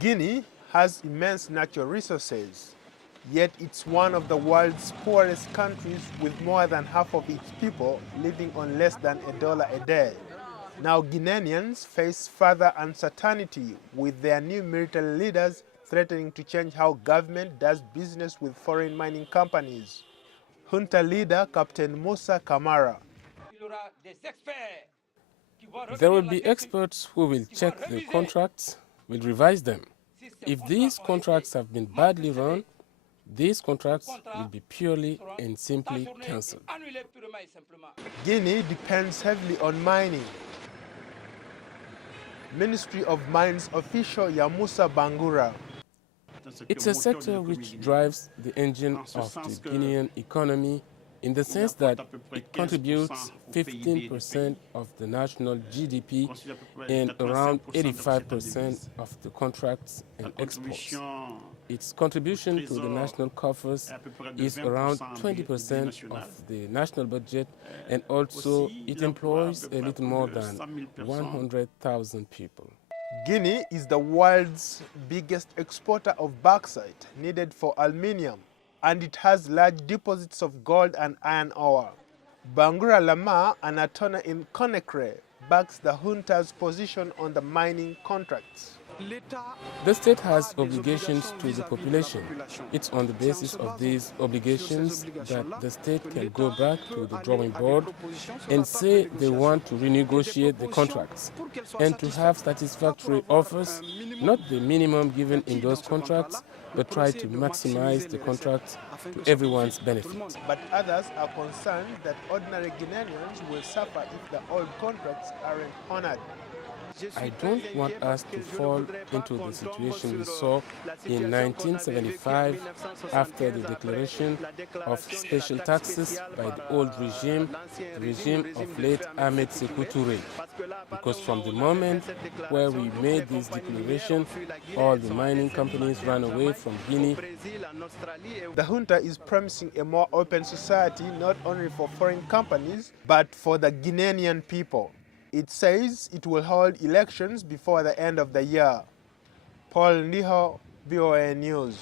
Guinea has immense natural resources, yet it's one of the world's poorest countries with more than half of its people living on less than $1 a day. Now Guineans face further uncertainty with their new military leaders threatening to change how government does business with foreign mining companies. Junta leader Captain Moussa Camara. There will be experts who will check the contracts, will revise them. If these contracts have been badly run, these contracts will be purely and simply cancelled. Guinea depends heavily on mining. Ministry of Mines official Moussa Bangura. It's a sector which drives the engine of the Guinean economy in the sense that it contributes 15% of the national GDP and around 85% of the contracts and exports. Its contribution to the national coffers is around 20% of the national budget, and also it employs a little more than 100,000 people. Guinea is the world's biggest exporter of bauxite needed for aluminium, and it has large deposits of gold and iron ore. Bangura Lama, an attorney in Conakry, backs the junta's position on the mining contracts. The state has obligations to the population. It's on the basis of these obligations that the state can go back to the drawing board and say they want to renegotiate the contracts and to have satisfactory offers, not the minimum given in those contracts, but try to maximize the contracts to everyone's benefit. But others are concerned that ordinary Guineans will suffer if the old contracts aren't honored. I don't want us to fall into the situation we saw in 1975 after the declaration of special taxes by the old regime, the regime of late Ahmed Sékou Touré. Because from the moment where we made this declaration, all the mining companies ran away from Guinea. The junta is promising a more open society not only for foreign companies, but for the Guinean people. It says it will hold elections before the end of the year. Ndiho, VOA News.